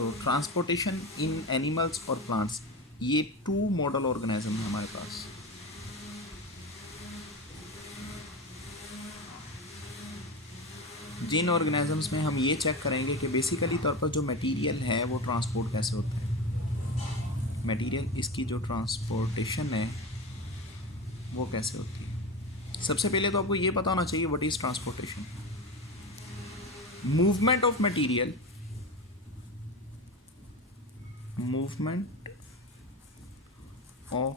तो ट्रांसपोर्टेशन इन एनिमल्स और प्लांट्स, ये 2 मॉडल ऑर्गेनिज्म है हमारे पास। जिन ऑर्गेनिजम्स में हम ये चेक करेंगे कि बेसिकली तौर पर जो मटेरियल है वो ट्रांसपोर्ट कैसे होता है, मटेरियल इसकी जो ट्रांसपोर्टेशन है वो कैसे होती है। सबसे पहले तो आपको ये पता होना चाहिए what is transportation. Movement of material, movement of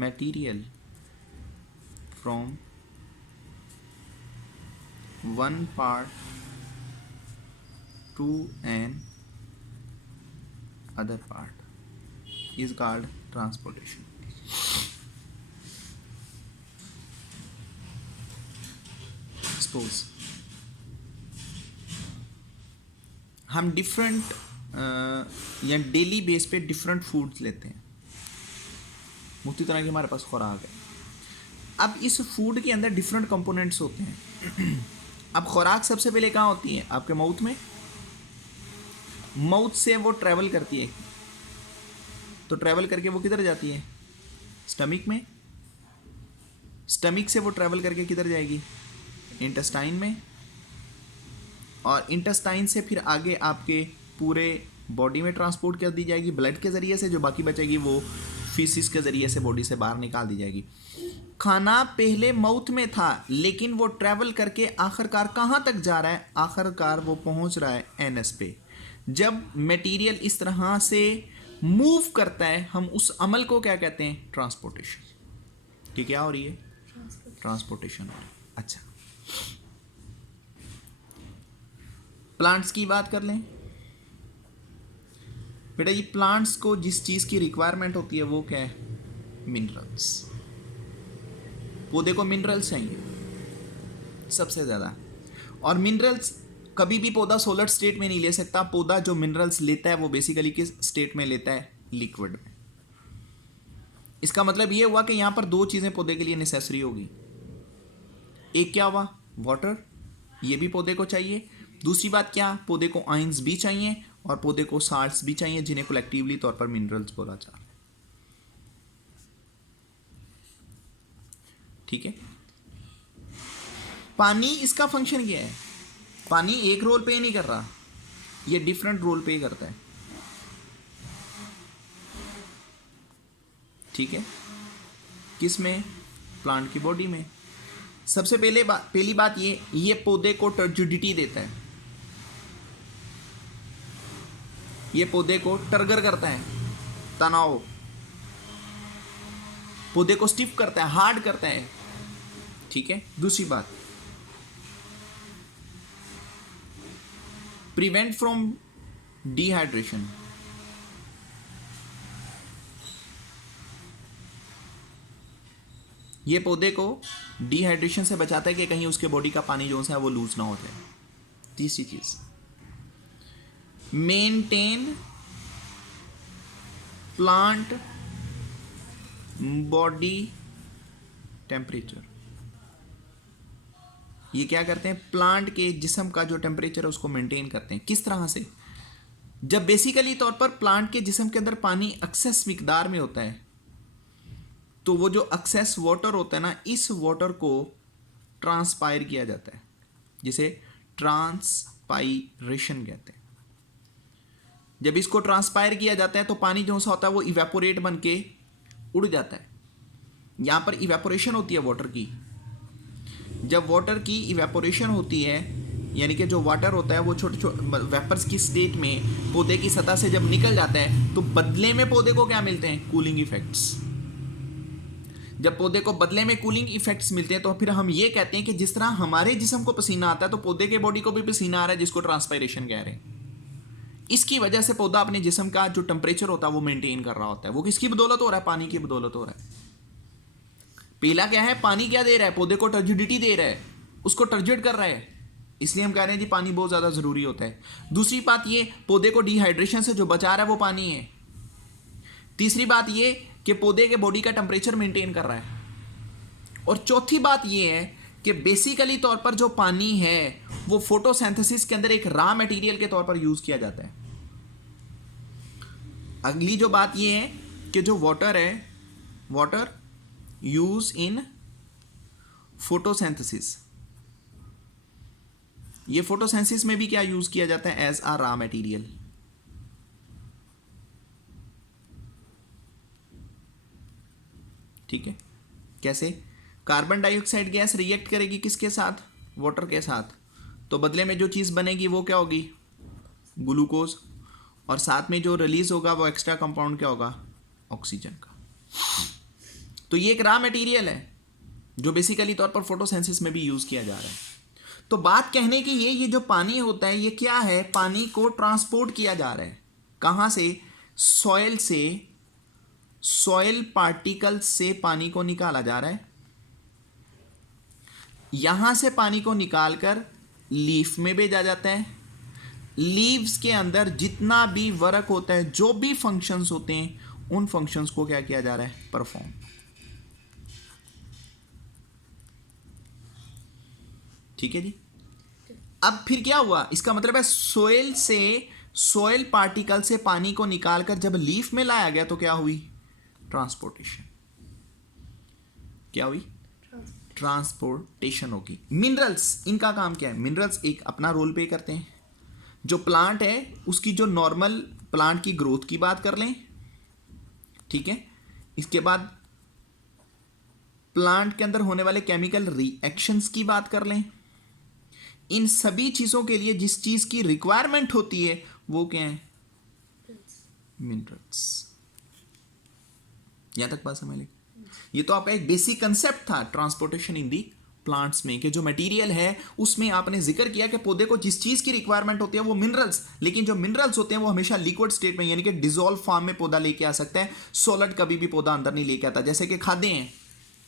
material from one part to an other part is called transportation. Suppose हम डिफरेंट या डेली बेस पे डिफरेंट फूड्स लेते हैं, मुख्तलिफ तरह के हमारे पास खुराक है। अब इस फूड के अंदर डिफरेंट कंपोनेंट्स होते हैं। अब खुराक सबसे पहले कहाँ होती है, आपके माउथ में। माउथ से वो ट्रैवल करती है, तो ट्रैवल करके वो किधर जाती है, स्टमक में। स्टमक से वो ट्रैवल करके किधर जाएगी, इंटेस्टाइन में। और इंटेस्टाइन से फिर आगे आपके पूरे बॉडी में ट्रांसपोर्ट कर दी जाएगी ब्लड के ज़रिए से। जो बाकी बचेगी वो फीसिस के ज़रिए से बॉडी से बाहर निकाल दी जाएगी। खाना पहले माउथ में था, लेकिन वो ट्रैवल करके आखिरकार कहाँ तक जा रहा है, आखिरकार वो पहुँच रहा है एनएस पे। जब मटेरियल इस तरह से मूव करता है, हम उस अमल को क्या कहते हैं, ट्रांसपोर्टेशन। ठीक है, हो रही है ट्रांसपोर्टेशन हो रही है। अच्छा, प्लांट्स की बात कर लें बेटा। ये प्लांट्स को जिस चीज़ की रिक्वायरमेंट होती है वो क्या है, मिनरल्स। पौधे को मिनरल्स चाहिए सबसे ज़्यादा। और मिनरल्स कभी भी पौधा सॉलिड स्टेट में नहीं ले सकता। पौधा जो मिनरल्स लेता है वो बेसिकली किस स्टेट में लेता है, लिक्विड में। इसका मतलब ये हुआ कि यहाँ पर 2 चीज़ें पौधे के लिए नेसेसरी होगी। एक क्या हुआ, वाटर, ये भी पौधे को चाहिए। दूसरी बात क्या, पौधे को आयंस भी चाहिए और पौधे को साल्ट्स भी चाहिए, जिन्हें कलेक्टिवली तौर पर मिनरल्स बोला जा रहा है। ठीक है। पानी, इसका फंक्शन क्या है, पानी एक रोल पे नहीं कर रहा, ये डिफरेंट रोल पे करता है। ठीक है, किस में, प्लांट की बॉडी में। सबसे पहली बात ये पौधे को टर्जिडिटी देता है, ये पौधे को टर्गर करता है, तनाव, पौधे को स्टिफ करता है, हार्ड करता है। ठीक है। दूसरी बात, प्रिवेंट फ्रॉम डिहाइड्रेशन। ये पौधे को डिहाइड्रेशन से बचाता है कि कहीं उसके बॉडी का पानी जो है वो लूज ना हो जाए। तीसरी चीज, मेंटेन प्लांट बॉडी टेम्परेचर। ये क्या करते हैं, प्लांट के जिस्म का जो टेम्परेचर है उसको मेंटेन करते हैं। किस तरह से, जब बेसिकली तौर पर प्लांट के जिस्म के अंदर पानी एक्सेस मिकदार में होता है, तो वो जो एक्सेस वाटर होता है ना, इस वाटर को ट्रांसपायर किया जाता है, जिसे ट्रांसपायरेशन कहते हैं। जब इसको ट्रांसपायर किया जाता है तो पानी जो सा होता है वो इवेपोरेट बन के उड़ जाता है। यहाँ पर इवेपोरेशन होती है वाटर की। जब वाटर की इवेपोरेशन होती है, यानी कि जो वाटर होता है वो छोटे छोटे वेपर्स की स्टेट में पौधे की सतह से जब निकल जाता है, तो बदले में पौधे को क्या मिलते हैं, कूलिंग इफेक्ट्स। जब पौधे को बदले में कूलिंग इफेक्ट्स मिलते हैं, तो फिर हम ये कहते हैं कि जिस तरह हमारे जिस्म को पसीना आता है, तो पौधे के बॉडी को भी पसीना आ रहा है, जिसको ट्रांसपायरेशन कह रहे हैं। इसकी वजह से पौधा अपने जिस्म का जो टेम्परेचर होता है वो मेंटेन कर रहा होता है। वो किसकी बदौलत हो रहा है, पानी की बदौलत हो रहा है। पहला क्या है, पानी क्या दे रहा है, पौधे को टर्जिडिटी दे रहा है, उसको टर्जिड कर रहा है, इसलिए हम कह रहे हैं जी पानी बहुत ज़्यादा ज़रूरी होता है। दूसरी बात ये, पौधे को डिहाइड्रेशन से जो बचा रहा है वो पानी है। तीसरी बात ये कि पौधे के बॉडी का टेम्परेचर मेंटेन कर रहा है। और चौथी बात ये है कि बेसिकली तौर पर जो पानी है वो फोटोसिंथेसिस के अंदर एक रॉ मटेरियल के तौर पर यूज किया जाता है। अगली जो बात ये है कि जो वाटर है, वाटर यूज इन फोटोसिंथेसिस, ये फोटोसिंथेसिस में भी क्या यूज किया जाता है? As a raw material. ठीक है, कैसे? कार्बन डाइऑक्साइड गैस रिएक्ट करेगी किसके साथ? वाटर के साथ, तो बदले में जो चीज़ बनेगी वो क्या होगी? ग्लूकोज, और साथ में जो रिलीज होगा वो एक्स्ट्रा कंपाउंड क्या होगा? ऑक्सीजन का। तो ये एक रॉ मटेरियल है जो बेसिकली तौर पर फोटोसिंथेसिस में भी यूज किया जा रहा है। तो बात कहने की ये जो पानी होता है ये क्या है? पानी को ट्रांसपोर्ट किया जा रहा है कहाँ से? सॉइल से, सॉइल पार्टिकल से पानी को निकाला जा रहा है। यहां से पानी को निकालकर लीफ में भेजा जाता है। लीव्स के अंदर जितना भी वर्क होता है, जो भी फंक्शंस होते हैं, उन फंक्शंस को क्या किया जा रहा है? परफॉर्म। ठीक है जी। अब फिर क्या हुआ? इसका मतलब है सोइल से, सोइल पार्टिकल से पानी को निकालकर जब लीफ में लाया गया तो क्या हुई? ट्रांसपोर्टेशन। क्या हुई? ट्रांसपोर्टेशन होगी। मिनरल्स, इनका काम क्या है? मिनरल्स एक अपना रोल प्ले करते हैं। जो प्लांट है उसकी जो नॉर्मल प्लांट की ग्रोथ की बात कर लें, ठीक है, इसके बाद प्लांट के अंदर होने वाले केमिकल रिएक्शंस की बात कर लें, इन सभी चीजों के लिए जिस चीज की रिक्वायरमेंट होती है वो क्या है? मिनरल्स। यहां तक बात समझ लें। ये तो आपका एक बेसिक कंसेप्ट था ट्रांसपोर्टेशन इन दी प्लांट्स में, कि जो मटेरियल है उसमें आपने जिक्र किया कि पौधे को जिस चीज की रिक्वायरमेंट होती है वो मिनरल्स, लेकिन जो मिनरल्स होते हैं वो हमेशा लिक्विड स्टेट में, यानी कि डिसॉल्व फॉर्म में पौधा लेके आ सकता है। सॉलिड कभी भी पौधा अंदर नहीं लेके आता। जैसे कि खाद्य हैं,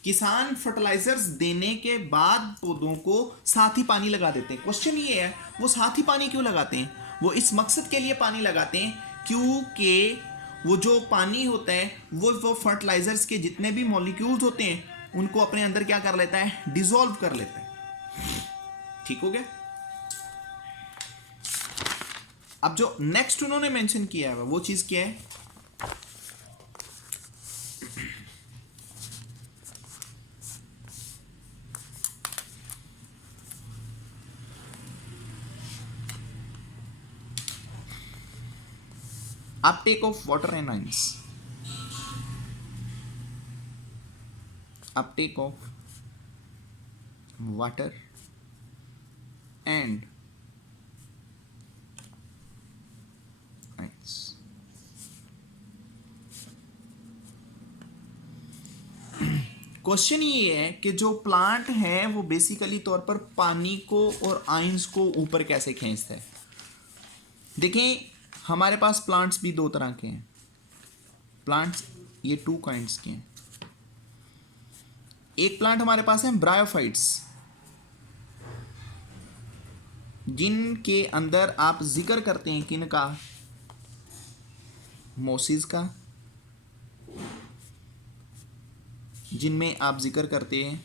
किसान फर्टिलाइजर्स देने के बाद पौधों को साथ ही पानी लगा देते हैं। क्वेश्चन ये है वो साथ ही पानी क्यों लगाते हैं? वो इस मकसद के लिए पानी लगाते हैं क्योंकि वो जो पानी होता है वो फर्टिलाइजर्स के जितने भी मॉलिक्यूल्स होते हैं उनको अपने अंदर क्या कर लेता है? डिसॉल्व कर लेता है। ठीक हो गया। अब जो नेक्स्ट उन्होंने मेंशन किया है वो चीज क्या है? uptake of water and ions, uptake of water and ions। Question ये है कि जो प्लांट है वो बेसिकली तौर पर पानी को और आयंस को ऊपर कैसे खींचता है। देखें, हमारे पास प्लांट्स भी दो तरह के हैं। प्लांट्स ये टू काइंड्स के हैं। एक प्लांट हमारे पास है ब्रायोफाइट्स, जिनके अंदर आप जिक्र करते हैं किनका? मोसिस का, जिनमें आप जिक्र करते हैं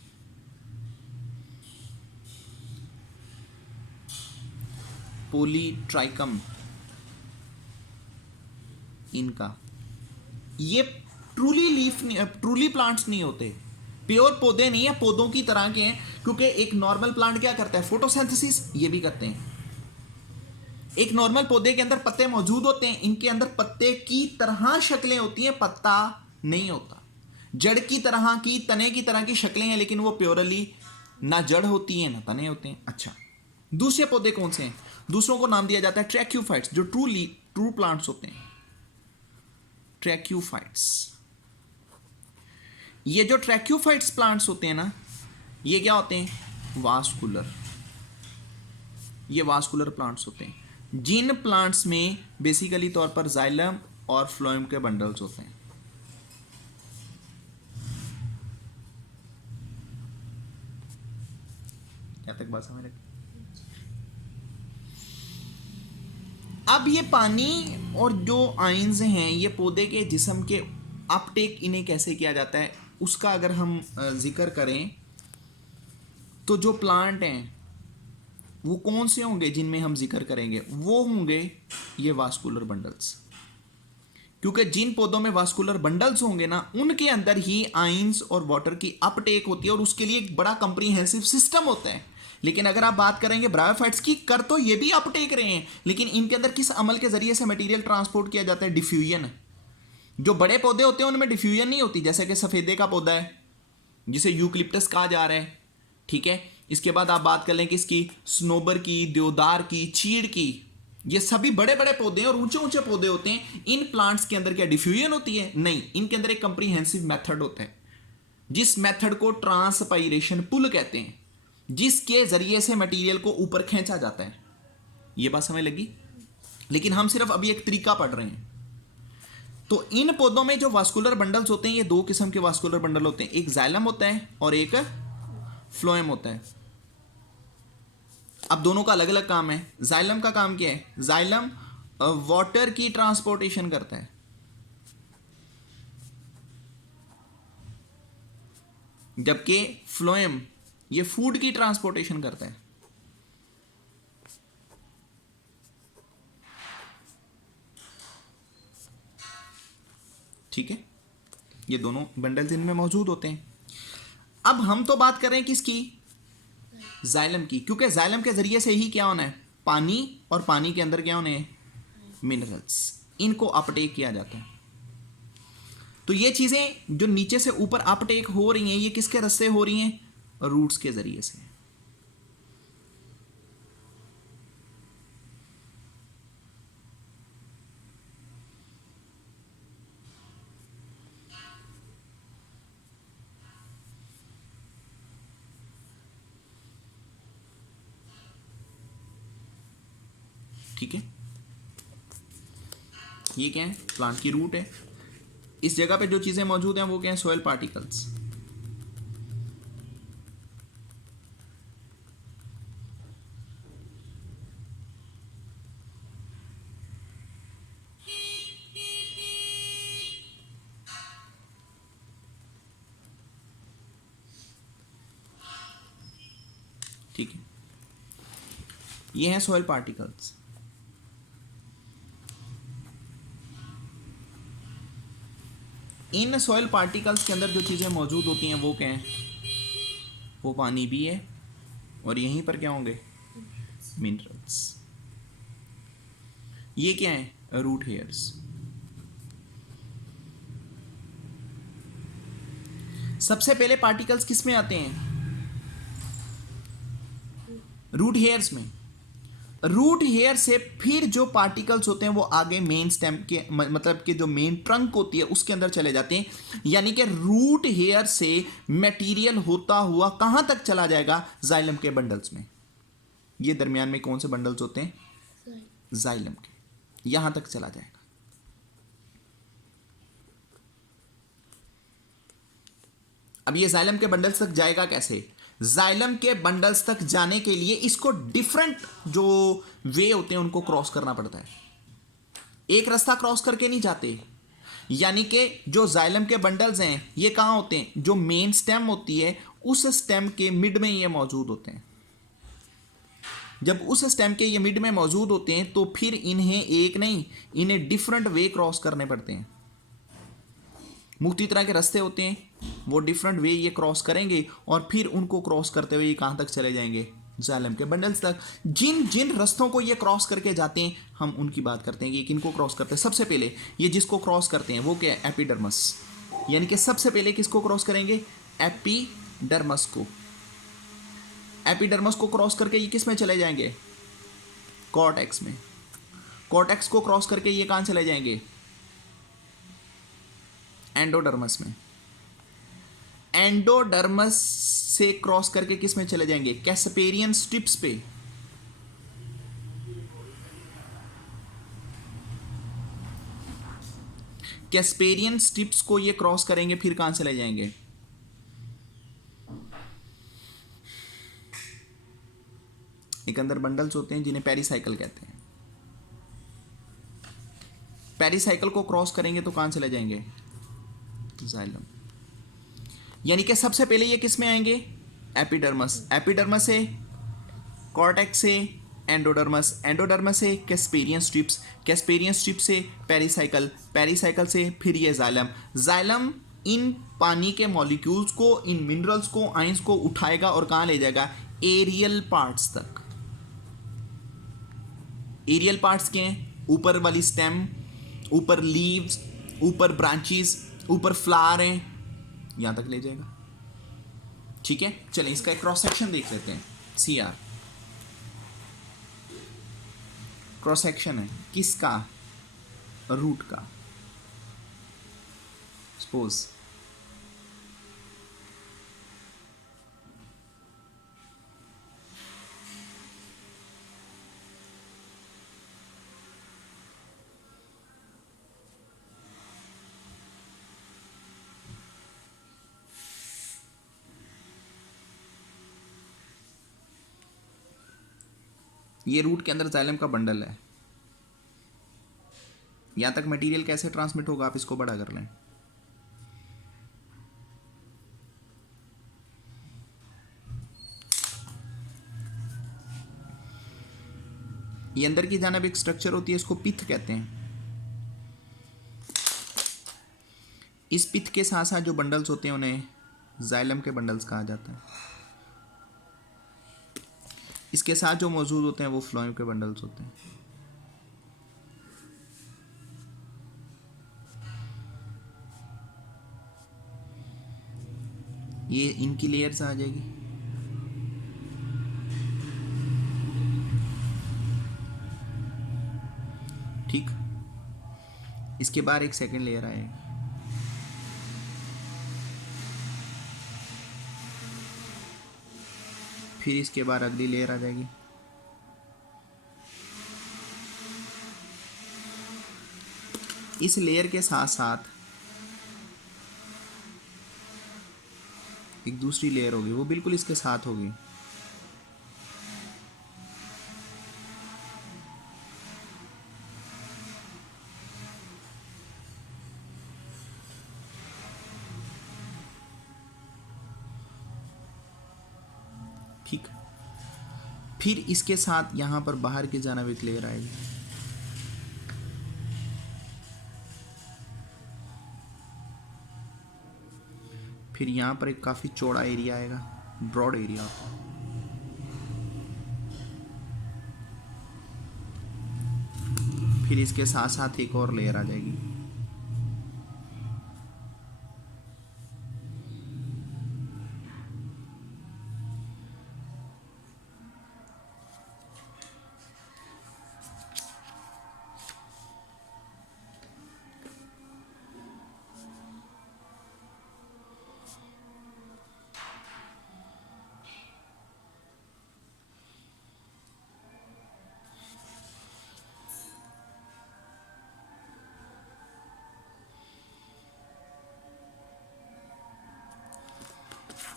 पॉलीट्राइकम, इनका। ये ट्रूली लीफ, ट्रूली प्लांट्स नहीं होते, प्योर पौधे नहीं है, पौधों की तरह के हैं। क्योंकि एक नॉर्मल प्लांट क्या करता है? फोटोसिंथेसिस, ये भी करते हैं। एक नॉर्मल पौधे के अंदर पत्ते मौजूद होते हैं, इनके अंदर पत्ते की तरह शक्लें होती हैं, पत्ता नहीं होता। जड़ की तरह की, तने की तरह की शक्लें हैं, लेकिन वो प्योरली ना जड़ होती है ना तने होते हैं। अच्छा, दूसरे पौधे कौन से हैं? दूसरों को नाम दिया जाता है ट्रैक्यूफाइट्स, जो ट्रू प्लांट्स होते हैं। ट्रैक्यूफाइट्स, ये जो ट्रैक्यूफाइट्स प्लांट्स होते हैं ना, ये क्या होते हैं? वास्कुलर। ये वास्कुलर प्लांट्स होते हैं, जिन प्लांट्स में बेसिकली तौर पर जाइलम और फ्लोएम के बंडल्स होते हैं। क्या तक बात समझ रहे? अब ये पानी और जो आयंस हैं, ये पौधे के जिस्म के अपटेक इन्हें कैसे किया जाता है उसका अगर हम जिक्र करें तो जो प्लांट हैं वो कौन से होंगे जिनमें हम जिक्र करेंगे, वो होंगे ये वास्कुलर बंडल्स। क्योंकि जिन पौधों में वास्कुलर बंडल्स होंगे ना, उनके अंदर ही आयंस और वाटर की अपटेक होती है और उसके लिए एक बड़ा कंप्रीहेंसिव सिस्टम होता है। लेकिन अगर आप बात करेंगे ब्रायोफाइट्स की, कर तो ये भी अपटेक रहे हैं, लेकिन इनके अंदर किस अमल के जरिए से मटेरियल ट्रांसपोर्ट किया जाता है, डिफ्यूजन। जो बड़े पौधे होते हैं उनमें डिफ्यूजन नहीं होती, जैसे कि सफेदे का पौधा है जिसे यूकलिप्टस कहा जा रहा है, ठीक है। इसके बाद आप बात कर लें किसकी, स्नोबर की, देवदार की, चीड़ की। ये सभी बड़े बड़े पौधे हैं और ऊंचे ऊंचे पौधे होते हैं। इन प्लांट्स के अंदर क्या डिफ्यूजन होती है? नहीं, इनके अंदर एक कंप्रीहेंसिव मेथड होता है, जिस मेथड को ट्रांसपाइरेशन पुल कहते हैं, जिसके जरिए से मटेरियल को ऊपर खींचा जाता है। ये बात समझ लगी? लेकिन हम सिर्फ अभी एक तरीका पढ़ रहे हैं। तो इन पौधों में जो वास्कुलर बंडल्स होते हैं, ये दो किस्म के वास्कुलर बंडल होते हैं, एक जाइलम होता है और एक फ्लोएम होता है। अब दोनों का अलग अलग काम है। जाइलम का काम क्या है? जाइलम वाटर की ट्रांसपोर्टेशन करता है, जबकि फ्लोएम ये फूड की ट्रांसपोर्टेशन करता है। ठीक है, ये दोनों बंडल्स इनमें मौजूद होते हैं। अब हम तो बात कर रहे हैं किसकी? जाइलम की, क्योंकि जाइलम के जरिए से ही क्या होना है, पानी, और पानी के अंदर क्या होने हैं, मिनरल्स। इनको अपटेक किया जाता है। तो ये चीजें जो नीचे से ऊपर अपटेक हो रही हैं, ये किसके रस्ते हो रही हैं? रूट्स के जरिए से। ठीक है, ये क्या है? प्लांट की रूट है। इस जगह पे जो चीजें मौजूद हैं वो क्या है? Soil particles. ठीक है, ये हैं soil particles. In soil particles के अंदर जो चीज़ें मौजूद होती हैं वो क्या हैं? वो पानी भी है, और यहीं पर क्या होंगे? मिनरल्स। ये क्या है? Root hairs. सबसे पहले पार्टिकल्स किस में आते हैं? रूट हेयर्स में। रूट हेयर से फिर जो पार्टिकल्स होते हैं वो आगे मेन स्टेम के, मतलब कि जो मेन ट्रंक होती है उसके अंदर चले जाते हैं। यानी कि रूट हेयर से मटेरियल होता हुआ कहां तक चला जाएगा? जाइलम के बंडल्स में। ये दरमियान में कौन से बंडल्स होते हैं? जाइलम के। यहां तक चला जाएगा। अब ये जाइलम के बंडल्स तक जाएगा कैसे? जाइलम के बंडल्स तक जाने के लिए इसको डिफरेंट जो वे होते हैं उनको क्रॉस करना पड़ता है। एक रास्ता क्रॉस करके नहीं जाते। यानी कि जो जाइलम के बंडल्स हैं ये कहां होते हैं? जो मेन स्टेम होती है उस स्टेम के मिड में ये मौजूद होते हैं। जब उस स्टेम के ये मिड में मौजूद होते हैं तो फिर इन्हें एक नहीं, इन्हें डिफरेंट वे क्रॉस करने पड़ते हैं। मुख्तलिफ तरह के रास्ते होते हैं, वो डिफरेंट वे ये क्रॉस करेंगे और फिर उनको क्रॉस करते हुए ये कहाँ तक चले जाएंगे? जाइलम के बंडल्स तक। जिन जिन रास्तों को ये क्रॉस करके जाते हैं हम उनकी बात करते हैं कि किनको क्रॉस करते हैं। सबसे पहले ये जिसको क्रॉस करते हैं वो क्या है? एपिडर्मस। यानी कि सबसे पहले किसको क्रॉस करेंगे? एपिडर्मस को। एपिडर्मस को क्रॉस करके ये किस में चले जाएंगे? कॉर्टेक्स में। कॉर्टेक्स को क्रॉस करके ये कहाँ चले जाएंगे? एंडोडर्मस में। एंडोडर्मस से क्रॉस करके किस में चले जाएंगे? कैस्पेरियन स्ट्रिप्स पे। कैस्पेरियन स्ट्रिप्स को ये क्रॉस करेंगे फिर कहां चले जाएंगे? एक अंदर बंडल्स होते हैं जिन्हें पेरिसाइकिल कहते हैं। पेरिसाइकिल को क्रॉस करेंगे तो कहां चले जाएंगे? जाइलम। यानी कि सबसे पहले ये किस में आएंगे? एपिडर्मस, एपिडर्मस से कॉर्टेक्स से एंडोडर्मस, एंडोडर्मस से कैस्पेरियन स्ट्रिप्स, कैस्पेरियन स्ट्रिप से पेरिसाइकल, पेरिसाइकल से फिर ये जाइलम, जाइलम इन पानी के मॉलिक्यूल्स को, इन मिनरल्स को, आइंस को उठाएगा और कहाँ ले जाएगा, एरियल पार्ट्स तक। एरियल पार्ट्स के हैं, ऊपर वाली स्टेम, ऊपर लीव्स, ऊपर ब्रांचेस, ऊपर फ्लावर हैं, यहां तक ले जाएगा। ठीक है, चलें इसका एक क्रॉस सेक्शन देख लेते हैं। CR क्रॉस सेक्शन है किसका, रूट का। सपोज ये रूट के अंदर जाइलम का बंडल है, यहां तक मटेरियल कैसे ट्रांसमिट होगा, आप इसको बड़ा कर लें। ये अंदर की जानब एक स्ट्रक्चर होती है, इसको पिथ कहते हैं। इस पिथ के साथ साथ जो बंडल्स होते हैं उन्हें जाइलम के बंडल्स कहा जाता है। इसके साथ जो मौजूद होते हैं वो फ्लोएम के बंडल्स होते हैं। ये इनकी लेयर्स आ जाएगी। ठीक, इसके बाद एक सेकंड लेयर आएगी। फिर इसके बाद अगली लेयर आ जाएगी। इस लेयर के साथ साथ एक दूसरी लेयर होगी, वो बिल्कुल इसके साथ होगी। ठीक, फिर इसके साथ यहां पर बाहर की जानब एक लेयर आएगी। फिर यहां पर एक काफी चौड़ा एरिया आएगा, ब्रॉड एरिया। फिर इसके साथ साथ एक और लेयर आ जाएगी।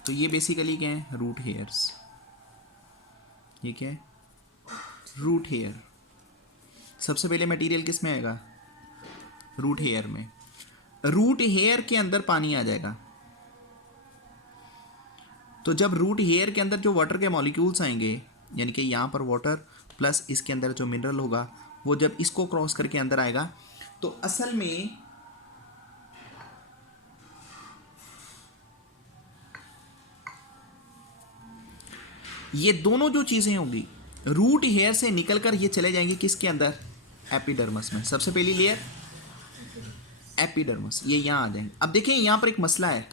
तो ये बेसिकली क्या है, रूट हेयर्स। ये क्या है, रूट हेयर। सबसे पहले मटेरियल किस में आएगा, रूट हेयर में। रूट हेयर के अंदर पानी आ जाएगा। तो जब रूट हेयर के अंदर जो वाटर के मॉलिक्यूल्स आएंगे, यानी कि यहाँ पर वाटर प्लस इसके अंदर जो मिनरल होगा, वो जब इसको क्रॉस करके अंदर आएगा, तो असल में ये दोनों जो चीज़ें होंगी, रूट हेयर से निकलकर ये चले जाएंगे किसके अंदर, एपिडर्मस में। सबसे पहली लेयर एपिडर्मस, ये यहाँ आ जाएंगे। अब देखें यहाँ पर एक मसला है,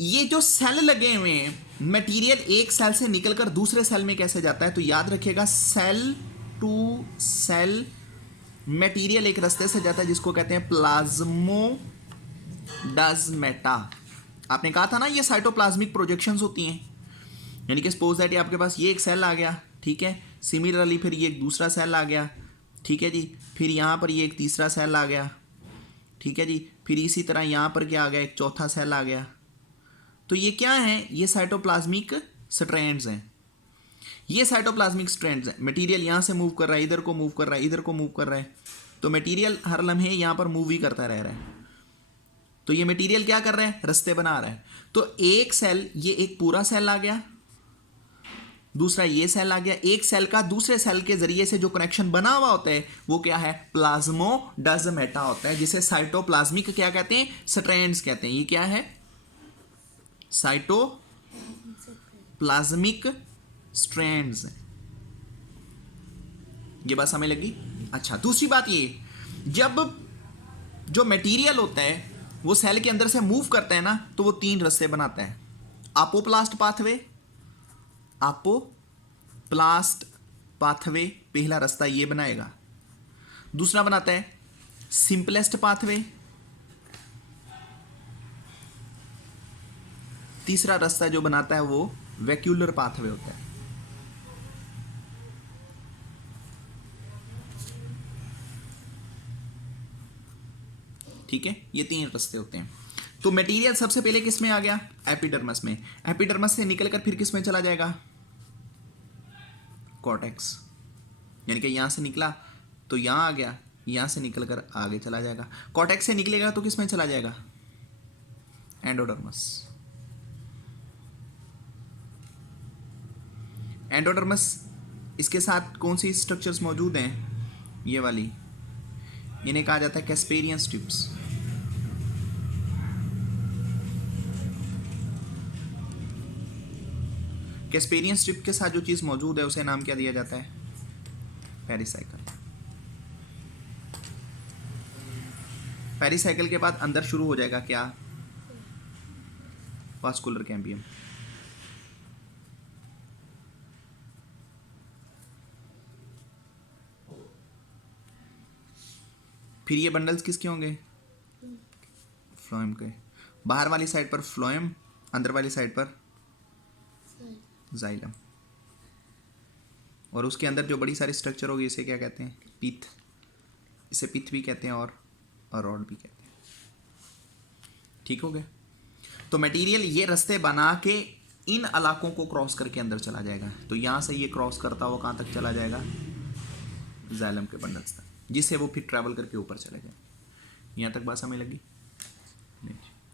ये जो सेल लगे हुए हैं, मटेरियल एक सेल से निकलकर दूसरे सेल में कैसे जाता है, तो याद रखिएगा सेल टू सेल मटेरियल एक रास्ते से जाता है जिसको कहते हैं प्लाज्मोप्लाज्मेटा। आपने कहा था ना ये साइटोप्लाज्मिक प्रोजेक्शंस होती हैं, यानी कि सपोज दैट आपके पास ये एक सेल आ गया, ठीक है, सिमिलरली फिर ये एक दूसरा सेल आ गया, ठीक है जी, फिर यहाँ पर ये एक तीसरा सेल आ गया, ठीक है जी, फिर इसी तरह यहाँ पर क्या आ गया, एक चौथा सेल आ गया। तो ये क्या है, ये साइटोप्लाज्मिक स्ट्रैंड्स हैं। ये साइटोप्लाज्मिक स्ट्रैंड्स हैं। मटेरियल यहाँ से मूव कर रहा है, इधर को मूव कर रहा है, इधर को मूव कर रहा है, तो मटेरियल हर लम्हे यहाँ पर मूव ही करता रह रहा है। तो ये मटेरियल क्या कर रहा है, रास्ते बना रहा है। तो एक सेल, ये एक पूरा सेल आ गया, दूसरा ये सेल आ गया, एक सेल का दूसरे सेल के जरिए से जो कनेक्शन बना हुआ होता है वो क्या है, प्लाज्मोडेस्माटा होता है, जिसे साइटोप्लाज्मिक क्या कहते हैं, स्ट्रैंड्स कहते हैं। ये क्या है, साइटोप्लाज्मिक स्ट्रैंड्स। ये बात समझ लगी। अच्छा, दूसरी बात ये, जब जो मटेरियल होता है वो सेल के अंदर से मूव करता है ना, तो वो 3 रास्ते बनाता है। अपोप्लास्ट पाथवे, अपोप्लास्ट पाथवे पहला रास्ता ये बनाएगा। दूसरा बनाता है सिंपलेस्ट पाथवे, तीसरा रास्ता जो बनाता है वो वैक्यूलर पाथवे होता है। ठीक है, ये 3 रास्ते होते हैं। तो मटेरियल सबसे पहले किस में आ गया, एपिडर्मस में। एपिडर्मस से निकलकर फिर किस में चला जाएगा, कॉर्टेक्स। यानी कि यहां से निकला तो यहां आ गया, यहां से निकलकर आगे चला जाएगा। कॉर्टेक्स से निकलेगा तो किस में चला जाएगा, एंडोडर्मस। एंडोडर्मस, इसके साथ कौन सी स्ट्रक्चर्स मौजूद हैं, ये वाली, इन्हें कहा जाता है कैस्पेरियन स्ट्रिप्स। कैस्पेरियन स्ट्रिप के साथ जो चीज मौजूद है उसे नाम क्या दिया जाता है, पेरिसाइकल। पेरिसाइकल के बाद अंदर शुरू हो जाएगा क्या, वास्कुलर कैम्बियम। फिर ये बंडल्स किसके होंगे, फ्लोएम के। बाहर वाली साइड पर फ्लोएम, अंदर वाली साइड पर जाइलम। और उसके अंदर जो बड़ी सारी स्ट्रक्चर होगी इसे क्या कहते हैं, पिथ। इसे पिथ भी कहते हैं और रॉड भी कहते हैं। ठीक हो गया। तो मटेरियल ये रास्ते बना के इन इलाकों को क्रॉस करके अंदर चला जाएगा। तो यहां से ये क्रॉस करता हुआ कहां तक चला जाएगा, जाइलम के बंडल्स तक, जिससे वो फिर ट्रैवल करके ऊपर चले जाए। यहां तक बात समझ लगी।